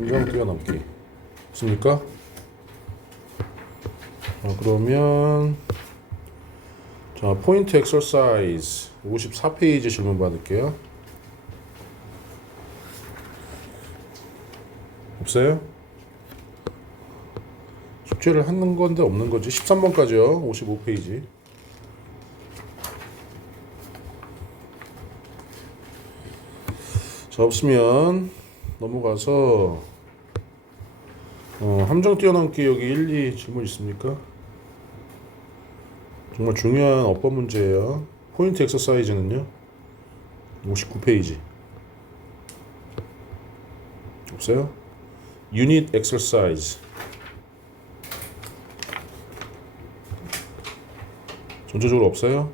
함정 뛰어넘기 없습니까? 그러면 자, 포인트 엑서사이즈 54페이지 질문 받을게요. 없어요? 숙제를 하는 건데 없는 거지. 13번까지요. 55페이지. 자, 없으면 넘어가서 함정 뛰어넘기 여기 1, 2 질문 있습니까? 정말 중요한 어법 문제예요. 포인트 엑서사이즈는요. 59페이지. 없어요? 유닛 엑서사이즈. 전체적으로 없어요?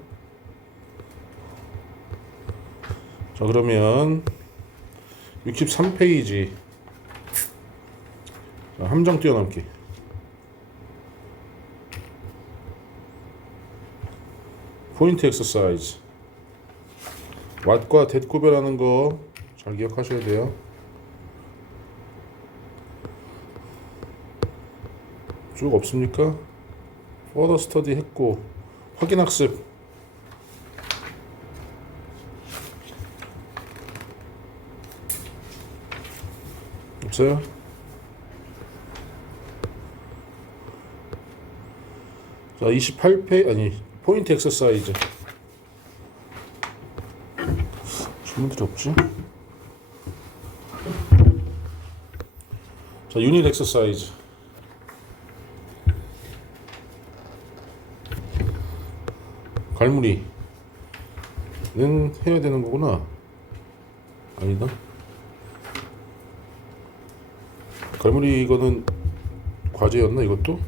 자, 그러면 63페이지. 자, 함정 뛰어넘기. 포인트 엑서사이즈. what과 that 구별하는 거 잘 기억하셔야 돼요. 쭉 없습니까? further study 했고 확인 학습. 없어요? 자, 28페이지 아니 포인트 엑서사이즈. 질문들이 없지? 자, 유닛 엑서사이즈. 갈무리는 해야 되는 거구나. 아니다. 갈무리 이거는 과제였나 이것도?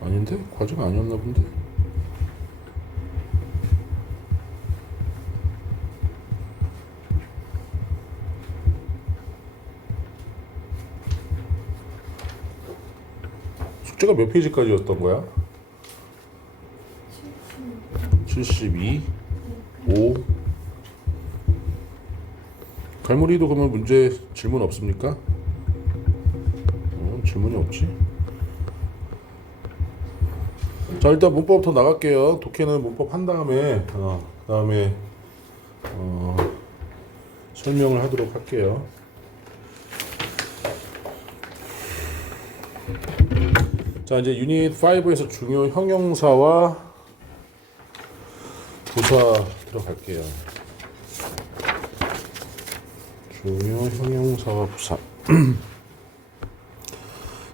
아닌데? 과제가 아니었나 본데? 숙제가 몇 페이지까지였던 거야? 72, 5. 갈무리도 그러면 문제 질문 없습니까? 질문이 없지. 자, 일단 문법부터 나갈게요. 독해는 문법 한 다음에 그다음에 설명을 하도록 할게요. 자, 이제 유닛 5에서 중요 형용사와 부사 들어갈게요. 중요 형용사와 부사.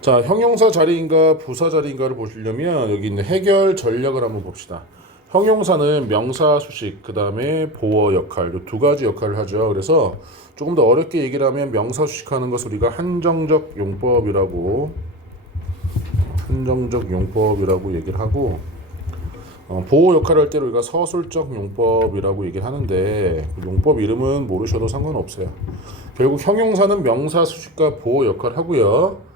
자, 형용사 자리인가 부사 자리인가를 보시려면 여기 있는 해결 전략을 한번 봅시다. 형용사는 명사 수식, 그 다음에 보어 역할, 이 두 가지 역할을 하죠. 그래서 조금 더 어렵게 얘기를 하면 명사 수식하는 것을 우리가 한정적 용법이라고 얘기를 하고, 보호 역할을 할 때 우리가 서술적 용법이라고 얘기를 하는데, 그 용법 이름은 모르셔도 상관없어요. 결국 형용사는 명사 수식과 보호 역할을 하고요.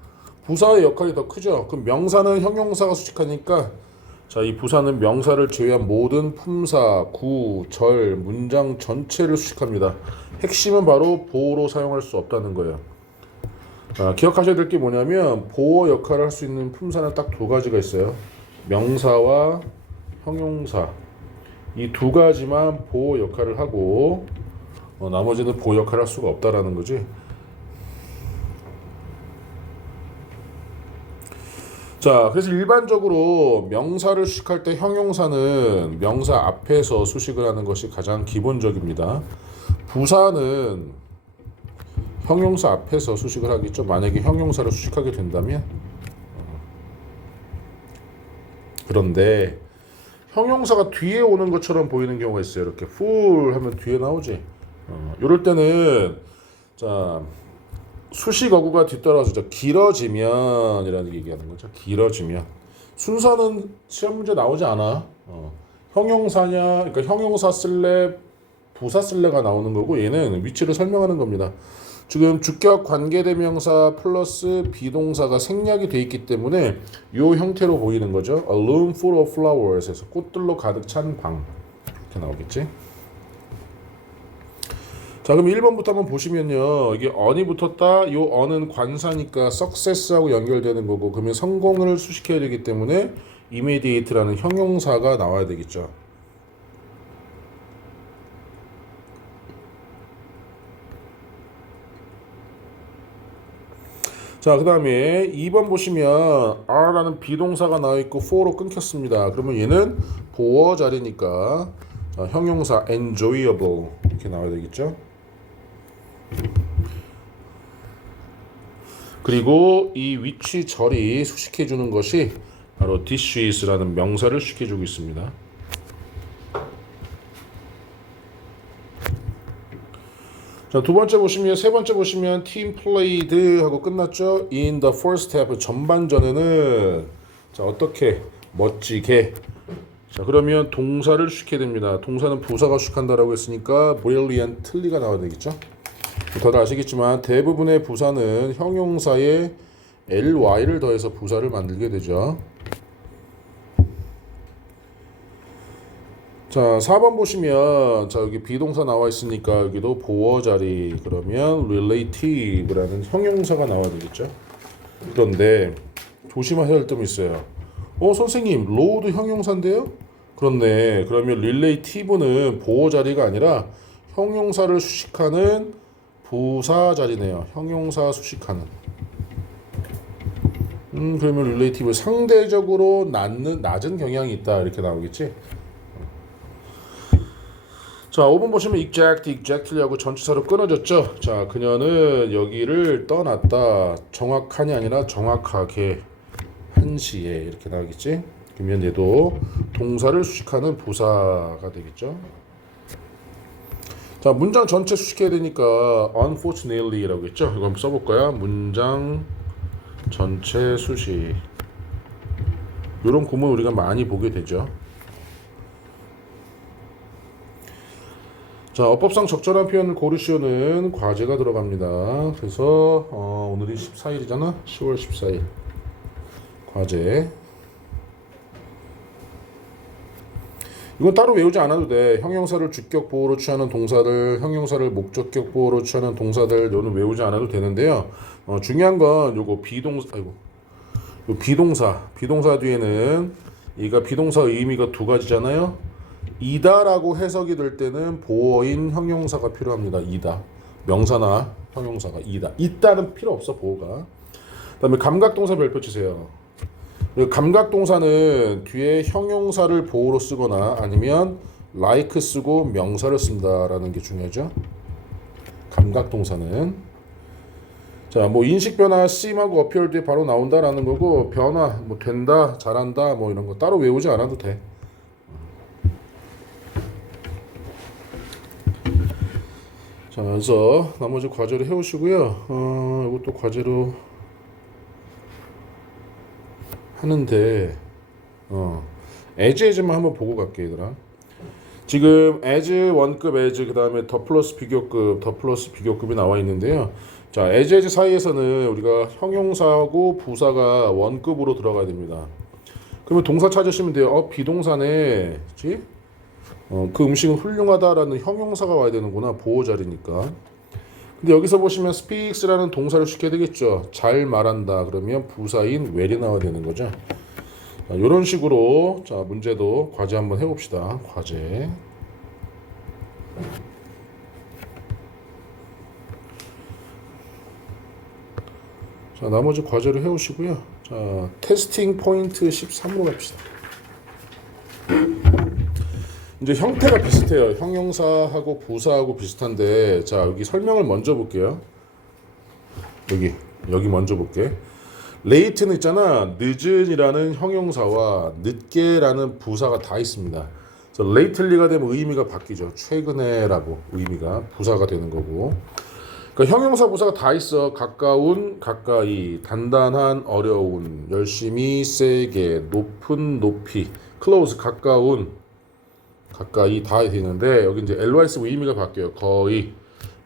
부사의 역할이 더 크죠. 그럼 명사는 형용사가 수식하니까, 자, 이 부사는 명사를 제외한 모든 품사, 구, 절, 문장 전체를 수식합니다. 핵심은 바로 보호로 사용할 수 없다는 거예요. 기억하셔야 될 게 뭐냐면 보호 역할을 할 수 있는 품사는 딱 두 가지가 있어요. 명사와 형용사. 이 두 가지만 보호 역할을 하고 나머지는 보호 역할을 할 수가 없다라는 거지. 자, 그래서 일반적으로 명사를 수식할 때 형용사는 명사 앞에서 수식을 하는 것이 가장 기본적입니다. 부사는 형용사 앞에서 수식을 하겠죠. 만약에 형용사를 수식하게 된다면. 그런데 형용사가 뒤에 오는 것처럼 보이는 경우가 있어요. 이렇게 full 하면 뒤에 나오지. 이럴 때는 자, 수식 어구가 뒤따라서 길어지면 이라는 얘기하는 거죠. 길어지면. 순서는 시험 문제 나오지 않아. 형용사냐, 그러니까 형용사 쓸래, 부사 쓸래가 나오는 거고, 얘는 위치를 설명하는 겁니다. 지금 주격 관계대명사 플러스 비동사가 생략이 돼 있기 때문에 이 형태로 보이는 거죠. A room full of flowers 에서 꽃들로 가득 찬 방. 이렇게 나오겠지. 자, 그럼 1번부터 한번 보시면요. 이게 on이 붙었다. 요 on은 관사니까 success하고 연결되는 거고, 그러면 성공을 수식해야 되기 때문에 immediate라는 형용사가 나와야 되겠죠. 자, 그 다음에 2번 보시면 are라는 비동사가 나와 있고 for로 끊겼습니다. 그러면 얘는 보어 자리니까 자, 형용사 enjoyable 이렇게 나와야 되겠죠. 그리고 이 위치 절이 수식해 주는 것이 바로 this is라는 명사를 수식해 주고 있습니다. 자, 두 번째 보시면 세 번째 보시면 team played 하고 끝났죠. in the first half 전반전에는 자, 어떻게 멋지게 자, 그러면 동사를 수식해야 됩니다. 동사는 부사가 수식한다라고 했으니까 brilliantly가 나와야 되겠죠. 다들 아시겠지만 대부분의 부사는 형용사에 ly를 더해서 부사를 만들게 되죠. 자, 4번 보시면 자, 여기 비동사 나와 있으니까 여기도 보어 자리 그러면 relative라는 형용사가 나와야 되겠죠. 그런데 조심하셔야 할 점이 있어요. 선생님, low도 형용사인데요? 그렇네. 그러면 relative는 보어 자리가 아니라 형용사를 수식하는 부사 자리네요. 형용사 수식하는. 그러면 relative는 상대적으로 낮은 경향이 있다 이렇게 나오겠지. 자, 5번 보시면 exactly 하고 전치사로 끊어졌죠. 자, 그녀는 여기를 떠났다. 정확하니 아니라 정확하게 한시에 이렇게 나오겠지. 그러면 얘도 동사를 수식하는 부사가 되겠죠. 자, 문장 전체 수식해야 되니까 unfortunately라고 했죠. 이거 한번 써볼까요? 문장 전체 수식. 이런 구문 우리가 많이 보게 되죠. 자, 어법상 적절한 표현을 고르시오는 과제가 들어갑니다. 그래서 오늘이 14일이잖아. 10월 14일 과제. 이건 따로 외우지 않아도 돼. 형용사를 주격 보호로 취하는 동사들, 형용사를 목적격 보호로 취하는 동사들, 이거는 외우지 않아도 되는데요. 중요한 건 요거 요 비동사 뒤에는 얘가 비동사 의미가 두 가지잖아요. 이다라고 해석이 될 때는 보어인 형용사가 필요합니다. 이다. 명사나 형용사가 이다. 있다는 필요 없어, 보어가. 그다음에 감각동사 별표 치세요. 감각동사는 뒤에 형용사를 보어로 쓰거나 아니면 like 쓰고 명사를 쓴다라는 게 중요하죠. 감각동사는 자, 뭐 인식 변화 seem하고 appear 뒤에 바로 나온다라는 거고 변화 뭐 된다, 잘한다 뭐 이런 거 따로 외우지 않아도 돼. 자, 그래서 나머지 과제를 해오시고요. 이것도 과제로 하는데 as만 한번 보고 갈게 얘들아. 지금 as 원급 as 그 다음에 더 플러스 비교급이 나와 있는데요. 자, as 사이에서는 우리가 형용사하고 부사가 원급으로 들어가야 됩니다. 그러면 동사 찾으시면 돼요. 비동사네, 그렇지? 그 음식은 훌륭하다라는 형용사가 와야 되는구나. 보호 자리니까. 근데 여기서 보시면 speaks라는 동사를 시켜야 되겠죠. 잘 말한다 그러면 부사인 well이 나와야 되는 거죠. 자, 이런 식으로 자, 문제도 과제 한번 해봅시다. 과제. 자, 나머지 과제를 해오시고요. 자, 테스팅 포인트 13으로 갑시다. 이제 형태가 비슷해요. 형용사하고 부사하고 비슷한데 자, 여기 설명을 먼저 볼게요. 여기 먼저 볼게. late는 있잖아. 늦은이라는 형용사와 늦게라는 부사가 다 있습니다. 그래서 lately가 되면 의미가 바뀌죠. 최근에라고 의미가 부사가 되는 거고. 그러니까 형용사 부사가 다 있어. 가까운, 가까이, 단단한, 어려운, 열심히, 세게, 높은, 높이, close, 가까운, 가까이 다 되는데 여기 이제 ly 쓰고 의미가 바뀌어요. 거의,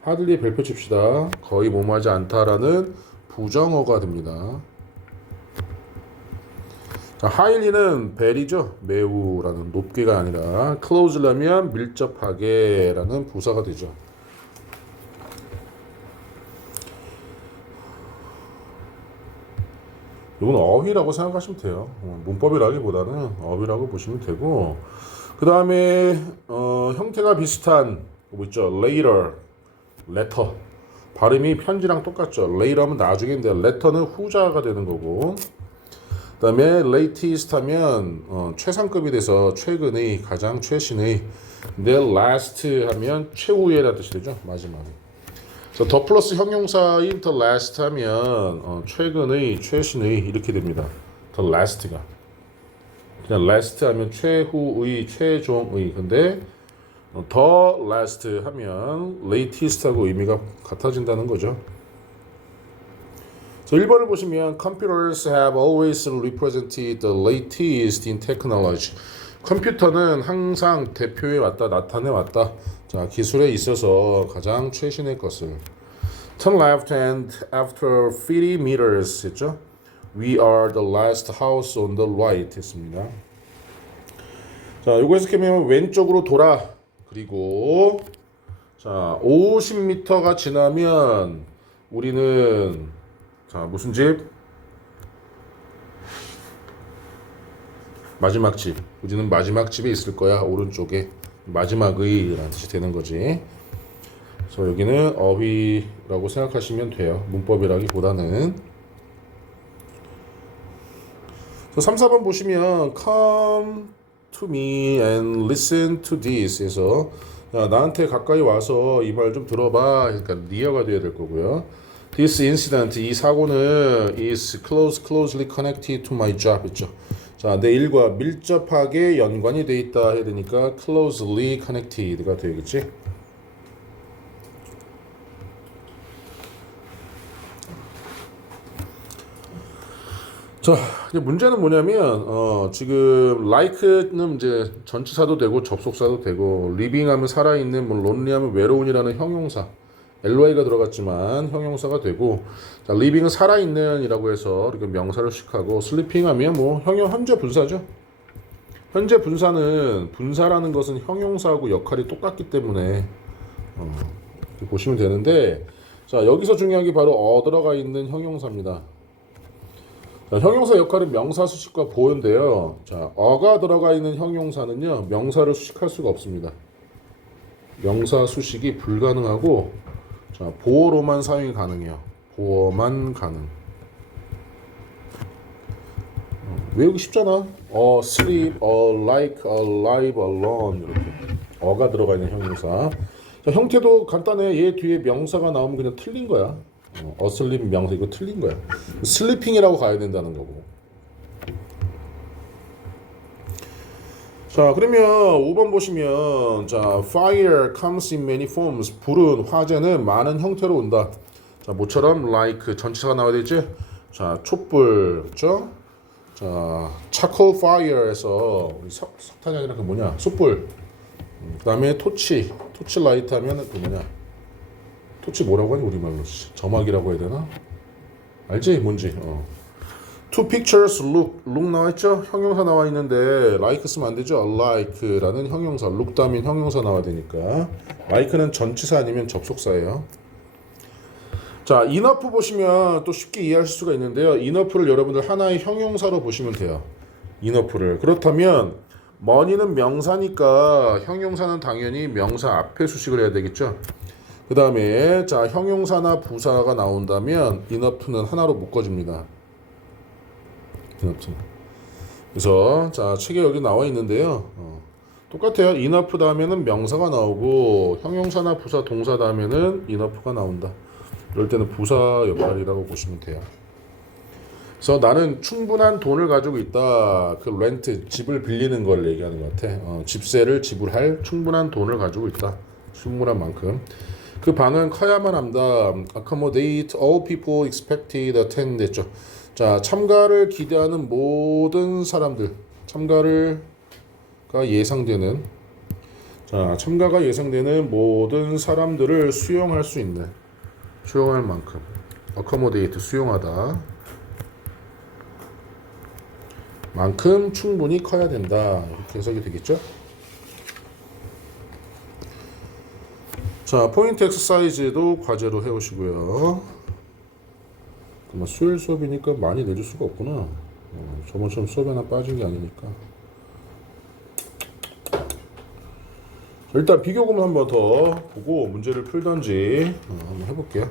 hardly 별표 칩시다. 거의 뭐뭐하지 않다라는 부정어가 됩니다. 자, highly는 very죠. 매우라는 높게가 아니라 close라면 밀접하게라는 부사가 되죠. 이건 어휘라고 생각하시면 돼요. 문법이라기보다는 어휘라고 보시면 되고, 그 다음에 형태가 비슷한 뭐 있죠? later, letter. 발음이 편지랑 똑같죠. later 하면 나중인데 letter는 후자가 되는 거고, 그 다음에 latest 하면 최상급이 돼서 최근의, 가장 최신의. 근데 last 하면 최후의라는 뜻이 되죠. 마지막에. 더 플러스 형용사인 the last 하면 최근의, 최신의 이렇게 됩니다. the last가. 그냥 last 하면 최후의, 최종의. 근데 더 last 하면 latest하고 의미가 같아진다는 거죠. 1번을 보시면 computers have always represented the latest in technology. 컴퓨터는 항상 대표해 왔다, 나타내 왔다. 자, 기술에 있어서 가장 최신의 것을. Turn left and after 50 meters 했죠. We are the last house on the right 했습니다. 자, 요거 해석하면 왼쪽으로 돌아. 그리고 자, 50m가 지나면 우리는 자, 무슨 집? 마지막 집. 우리는 마지막 집에 있을 거야. 오른쪽에. 마지막의 라는 뜻이 되는 거지. 그래서 여기는 어휘라고 생각하시면 돼요. 문법이라기보다는. 3, 4번 보시면 come to me and listen to this 해서 야, 나한테 가까이 와서 이 말 좀 들어봐. 그러니까 near가 돼야 될 거고요. This incident, 이 사고는 is closely connected to my job 했죠. 자, 내 일과 밀접하게 연관이 돼 있다 해야 되니까 closely connected가 되겠지. 자, 이제 문제는 뭐냐면 지금 like는 이제 전치사도 되고 접속사도 되고 living 하면 살아있는, 뭐 lonely 하면 외로운이라는 형용사. ly가 들어갔지만 형용사가 되고, 자, living은 살아있는이라고 해서 이렇게 명사를 식하고, sleeping 하면 뭐 현재 분사죠. 현재 분사는 분사라는 것은 형용사하고 역할이 똑같기 때문에 보시면 되는데, 자, 여기서 중요한 게 바로 들어가 있는 형용사입니다. 자, 형용사 역할은 명사 수식과 보호인데요. 자, 어가 들어가 있는 형용사는요, 명사를 수식할 수가 없습니다. 명사 수식이 불가능하고, 자, 보어로만 사용이 가능해요. 보어만 가능. 외우기 쉽잖아. sleep, like, alive, alone 이렇게 어가 들어가 있는 형용사. 자, 형태도 간단해. 얘 뒤에 명사가 나오면 그냥 틀린 거야. sleep 명사 이거 틀린 거야. sleeping이라고 가야 된다는 거고. 자, 그러면 5번 보시면 자, fire comes in many forms. 불은, 화재는 많은 형태로 온다. 자, 뭐처럼 like 전치사가 나와야 되지? 자, 촛불, 그렇죠? 자, charcoal fire에서 석탄이 아니라 그 뭐냐? 숯불. 그다음에 토치 라이트 하면 그 뭐냐? 토치 뭐라고 하니 우리말로? 점막이라고 해야 되나? 알지? 뭔지. Two pictures look 나와있죠? 형용사 나와 있는데 like 쓰면 안 되죠? like라는 형용사, look 다음엔 형용사 나와야 되니까 like는 전치사 아니면 접속사예요. 자, enough 보시면 또 쉽게 이해하실 수가 있는데요. enough를 여러분들 하나의 형용사로 보시면 돼요. enough를. 그렇다면 money는 명사니까 형용사는 당연히 명사 앞에 수식을 해야 되겠죠? 그 다음에 자, 형용사나 부사가 나온다면 enough는 하나로 묶어집니다. 그래서 자, 책에 여기 나와 있는데요. 똑같아요. enough 다음에는 명사가 나오고 형용사나 부사, 동사 다음에는 enough가 나온다. 이럴 때는 부사 역할이라고 보시면 돼요. 그래서 나는 충분한 돈을 가지고 있다. 그 렌트, 집을 빌리는 걸 얘기하는 것 같아. 집세를 지불할 충분한 돈을 가지고 있다. 충분한 만큼. 그 방은 커야만 한다. accommodate all people expected attend 했죠. 자, 참가를 기대하는 모든 사람들, 참가가 예상되는, 자, 참가가 예상되는 모든 사람들을 수용할 수 있는, 수용할 만큼, accommodate 수용하다, 만큼 충분히 커야 된다. 이렇게 해석이 되겠죠? 자, 포인트 엑서사이즈도 과제로 해오시고요. 뭐 수요일 수업이니까 많이 내줄 수가 없구나. 저번처럼 수업에 하나 빠진 게 아니니까. 일단 비교구문 한번 더 보고 문제를 풀던지 한번 해볼게요.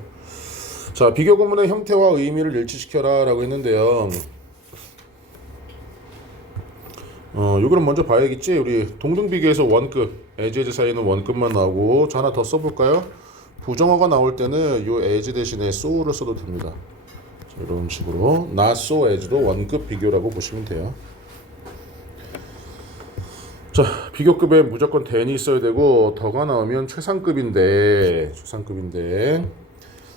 자, 비교구문의 형태와 의미를 일치시켜라 라고 했는데요. 요거는 먼저 봐야겠지. 우리 동등비교에서 원급, as 사이는 원급만 나오고. 자, 하나 더 써볼까요? 부정어가 나올 때는 요 as 대신에 so를 써도 됩니다. 자, 이런 식으로 not so as도 원급 비교라고 보시면 돼요. 자, 비교급에 무조건 than이 있어야 되고 더가 나오면 최상급인데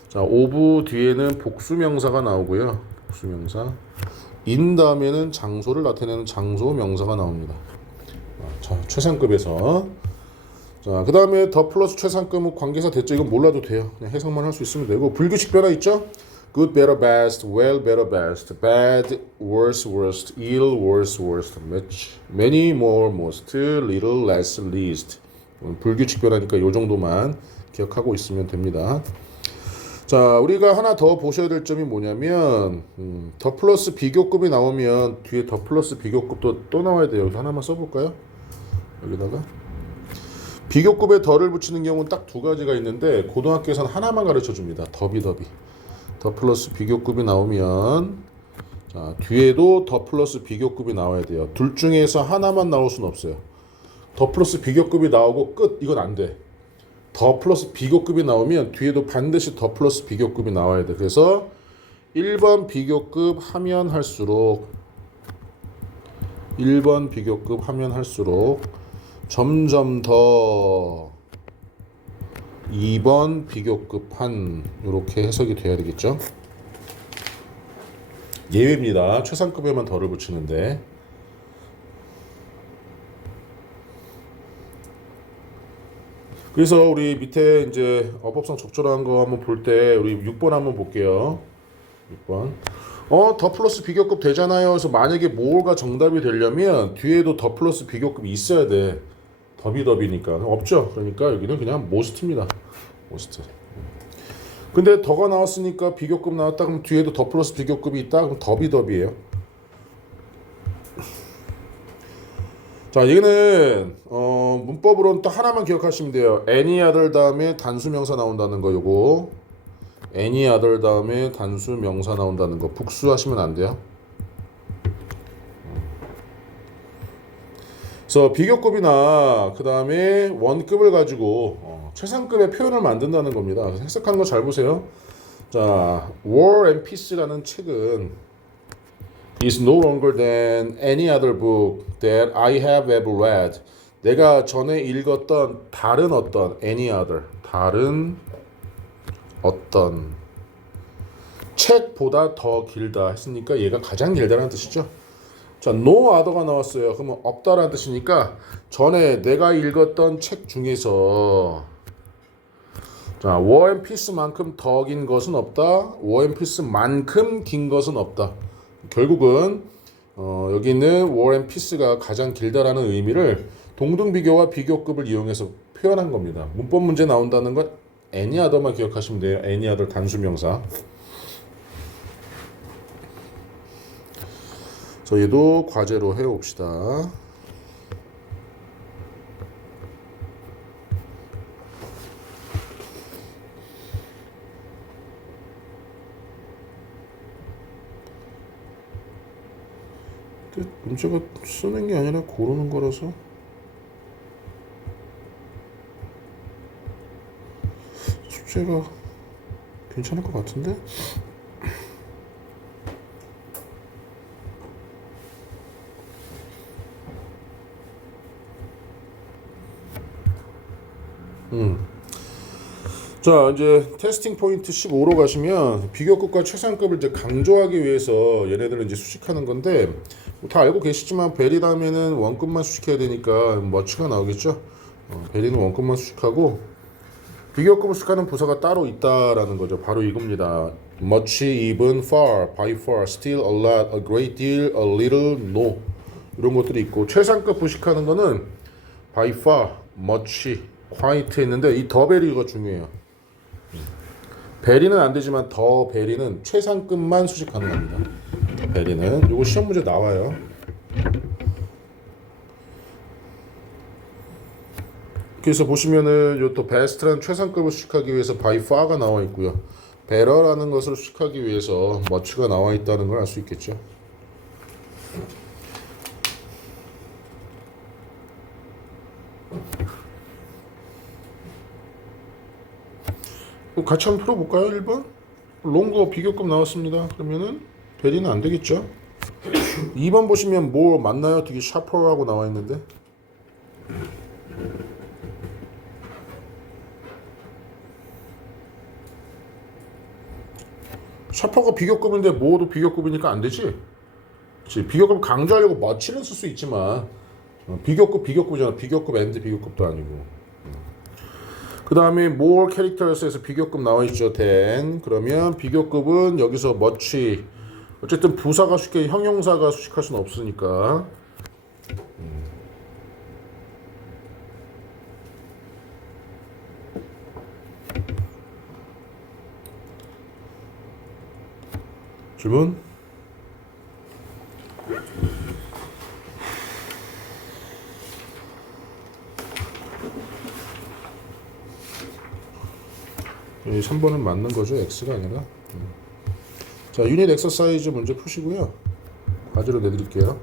자, of 뒤에는 복수명사가 나오고요. 복수명사. in 다음에는 장소를 나타내는 장소 명사가 나옵니다. 자, 최상급에서. 자, 그 다음에 더 플러스 최상급은 관계사 됐죠. 이건 몰라도 돼요. 그냥 해석만 할 수 있으면 되고. 불규칙 변화 있죠? good, better, best, well, better, best, bad, worse, worst, ill, worse, worst, much, many, more, most, little, less, least. 불규칙 변화니까 요 정도만 기억하고 있으면 됩니다. 자, 우리가 하나 더 보셔야 될 점이 뭐냐면 더 플러스 비교급이 나오면 뒤에 더 플러스 비교급도 또 나와야 돼요. 여기서 하나만 써볼까요? 여기다가 비교급에 더를 붙이는 경우는 딱 두 가지가 있는데 고등학교에서는 하나만 가르쳐줍니다. 더비. 더 플러스 비교급이 나오면 자, 뒤에도 더 플러스 비교급이 나와야 돼요. 둘 중에서 하나만 나올 수는 없어요. 더 플러스 비교급이 나오고 끝. 이건 안 돼. 더 플러스 비교급이 나오면 뒤에도 반드시 더 플러스 비교급이 나와야 돼. 그래서 1번 비교급 하면 할수록 점점 더 2번 비교급 한 이렇게 해석이 돼야 되겠죠. 예외입니다. 최상급에만 더를 붙이는데. 그래서 우리 밑에 이제 어법상 적절한 거 한번 볼 때 우리 6번 한번 볼게요. 6번. 더 플러스 비교급 되잖아요. 그래서 만약에 뭐가 정답이 되려면 뒤에도 더 플러스 비교급이 있어야 돼. 더비니까. 없죠. 그러니까 여기는 그냥 most입니다. most. 근데 더가 나왔으니까 비교급 나왔다 그러면 뒤에도 더 플러스 비교급이 있다 그럼 더비예요. 자, 여기는 문법으로는 딱 하나만 기억하시면 돼요. any other 다음에 단수명사 나온다는 거 요거. any other 다음에 단수명사 나온다는 거 복수하시면 안 돼요. 그래서 비교급이나 그 다음에 원급을 가지고 최상급의 표현을 만든다는 겁니다. 해석하는 거 잘 보세요. 자, War and Peace라는 책은 is no longer than any other book that I have ever read. 내가 전에 읽었던 다른 어떤 any other 다른 어떤 책보다 더 길다 했으니까 얘가 가장 길다라는 뜻이죠. 자, no other가 나왔어요. 그러면 없다라는 뜻이니까 전에 내가 읽었던 책 중에서 자, War and Peace만큼 더 긴 것은 없다. War and Peace만큼 긴 것은 없다. 결국은 여기 있는 War and Peace가 가장 길다라는 의미를 동등비교와 비교급을 이용해서 표현한 겁니다. 문법 문제 나온다는 건 any other만 기억하시면 돼요. any other 단수명사. 저희도 과제로 해봅시다. 문제가 쓰는 게 아니라 고르는 거라서 숙제가 괜찮을 것 같은데? 자, 이제 테스팅 포인트 15로 가시면 비교급과 최상급을 이제 강조하기 위해서 얘네들은 이제 수식하는 건데 다 알고 계시지만 베리 다음에는 원급만 수식해야 되니까 머치가 나오겠죠. 베리는 원급만 수식하고 비교급을 수식하는 부사가 따로 있다라는 거죠. 바로 이겁니다. much, even, far, by far, still, a lot, a great deal, a little, no 이런 것들이 있고 최상급 부식하는 거는 by far, much, quite 있는데 이 더 베리가 중요해요. 베리는 안 되지만 더 베리는 최상급만 수식 가능합니다. 베리는 요거 시험 문제 나와요. 그래서 보시면은 요 또 베스트라는 최상급을 수식하기 위해서 by far가 나와 있고요. better라는 것을 수식하기 위해서 much가 나와 있다는 걸 알 수 있겠죠. 같이 한번 풀어볼까요? 1번 롱거 비교급 나왔습니다. 그러면은 베리는 안 되겠죠. 2번 보시면 뭐 맞나요? 되게 샤퍼하고 나와 있는데 샤퍼가 비교급인데 뭐도 비교급이니까 안 되지. 그치? 비교급 강조하려고 much는 쓸 수 있지만 비교급이잖아. 비교급 and 비교급도 아니고. 그 다음에 more characters에서 비교급 나와 있죠. than. 그러면 비교급은 여기서 much. 어쨌든 부사가 쉽게 형용사가 수식할 수는 없으니까. 질문? 이 3번은 맞는 거죠. X가 아니라. 자, 유닛 엑서사이즈 문제 푸시고요. 과제로 내드릴게요.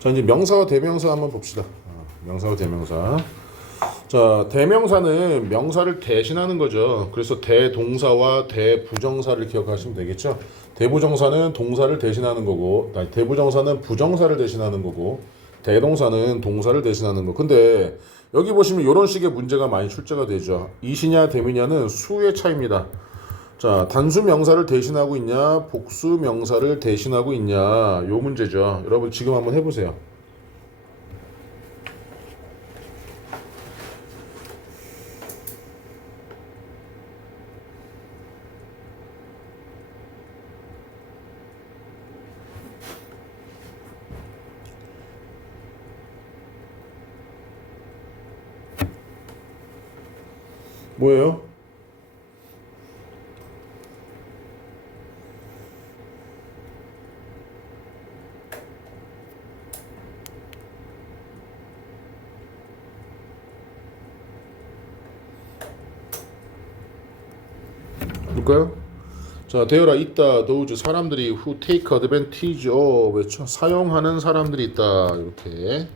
자, 이제 명사와 대명사 한번 봅시다. 명사와 대명사. 자, 대명사는 명사를 대신하는 거죠. 그래서 대동사와 대부정사를 기억하시면 되겠죠. 대부정사는 동사를 대신하는 거고, 대부정사는 부정사를 대신하는 거고, 대동사는 동사를 대신하는 거. 근데 여기 보시면 이런 식의 문제가 많이 출제가 되죠. 이시냐 대미냐는 수의 차이입니다. 자, 단수 명사를 대신하고 있냐, 복수 명사를 대신하고 있냐, 요 문제죠. 여러분 지금 한번 해보세요. 뭐예요? 볼까요? 자, 되어라 있다. those 사람들이 who take advantage of 그렇죠? 사용하는 사람들이 있다. 이렇게.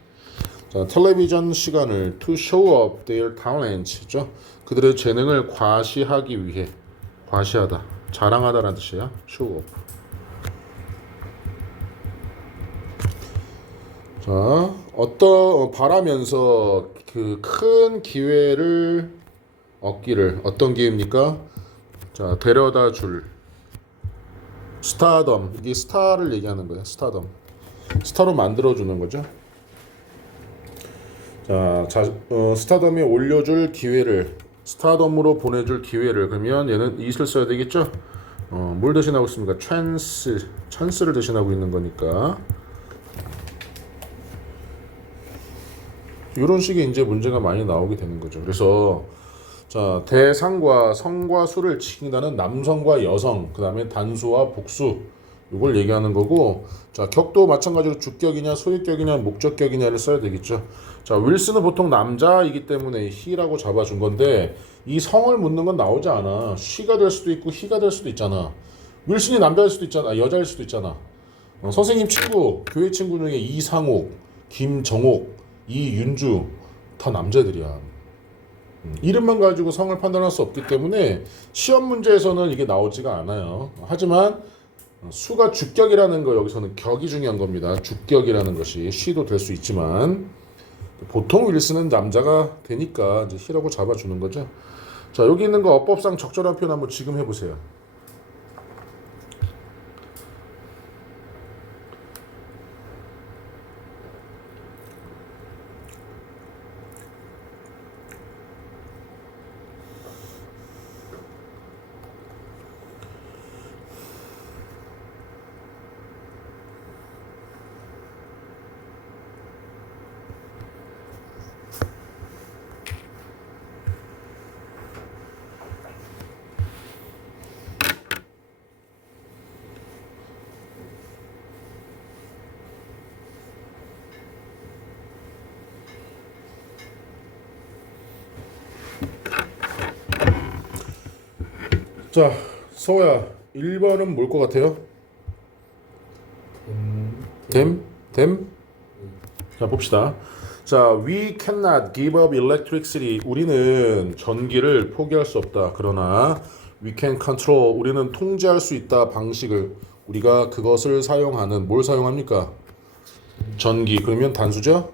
자, 텔레비전 시간을 to show up their talents. 그들의 재능을 과시하기 위해. 과시하다. 자랑하다라는 뜻이야. show up. 자, 바라면서 그 큰 기회를 얻기를. 어떤 기회입니까? 자, 데려다 줄. 스타덤. 이게 스타를 얘기하는 거예요. 스타덤. 스타로 만들어주는 거죠. 자, 스타덤에 올려줄 기회를. 스타덤으로 보내줄 기회를. 그러면 얘는 이슬 써야 되겠죠? 뭘 대신하고 있습니까? 찬스를 대신하고 있는 거니까. 이런 식의 이제 문제가 많이 나오게 되는 거죠. 그래서 자, 대상과 성과 수를 지킨다는 남성과 여성, 그 다음에 단수와 복수, 이걸 얘기하는 거고, 자, 격도 마찬가지로 주격이냐, 소유격이냐, 목적격이냐를 써야 되겠죠. 자, 윌슨은 보통 남자이기 때문에 he라고 잡아준 건데, 이 성을 묻는 건 나오지 않아. she가 될 수도 있고, he가 될 수도 있잖아. 윌슨이 남자일 수도 있잖아. 여자일 수도 있잖아. 선생님 친구, 교회 친구 중에 이상옥, 김정옥, 이윤주, 다 남자들이야. 이름만 가지고 성을 판단할 수 없기 때문에 시험 문제에서는 이게 나오지가 않아요. 하지만 수가 주격이라는 거 여기서는 격이 중요한 겁니다. 주격이라는 것이 she도 될 수 있지만 보통 윌슨은 남자가 되니까 이제 he라고 잡아주는 거죠. 자, 여기 있는 거 어법상 적절한 표현 한번 지금 해보세요. 자, 서호야, 1번은 뭘 것 같아요? 댐? 자, 봅시다. 자, we cannot give up electricity. 우리는 전기를 포기할 수 없다. 그러나 we can control. 우리는 통제할 수 있다. 방식을. 우리가 그것을 사용하는 뭘 사용합니까? 전기. 그러면 단수죠?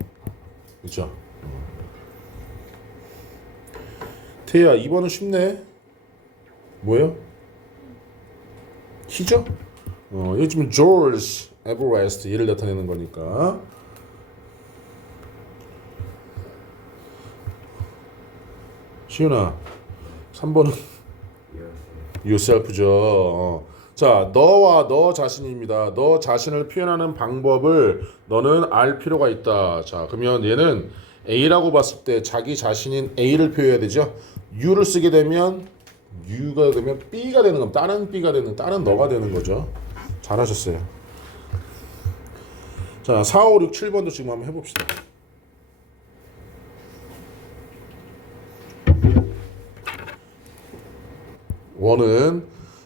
그렇죠? 태야, 2번은 쉽네. 뭐예요? 키죠? 여기 지금 George Everest 얘를 나타내는 거니까. 시윤아, 3번은 yourself죠. 자, 너와 너 자신입니다. 너 자신을 표현하는 방법을 너는 알 필요가 있다. 자, 그러면 얘는 A라고 봤을 때 자기 자신인 A를 표현해야 되죠. U를 쓰게 되면 U가 되면 B가 되는 겁니다. 다른 B가 되는, 다른 너가 되는 거죠. 잘하셨어요. 자, 4, 5, 6, 7번도 지금 한번 해봅시다. 원은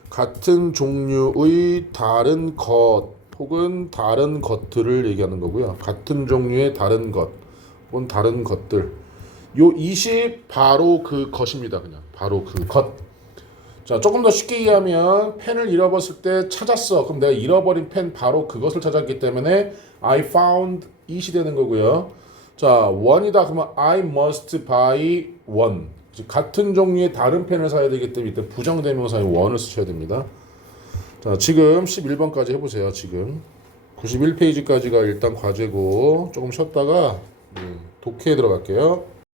같은 종류의 다른 것 혹은 다른 것들을 얘기하는 거고요. 같은 종류의 다른 것 혹은 다른 것들. 요 20 바로 그 것입니다. 그냥 바로 그 것. 자, 조금 더 쉽게 이해하면 펜을 잃어버렸을 때 찾았어. 그럼 내가 잃어버린 펜 바로 그것을 찾았기 때문에 I found it이 되는 거고요. 자, one이다 그러면 I must buy one. 같은 종류의 다른 펜을 사야 되기 때문에 이때 부정대명사의 one을 쓰셔야 됩니다. 자, 지금 11번까지 해보세요. 지금 91페이지까지가 일단 과제고 조금 쉬었다가 독해에 들어갈게요.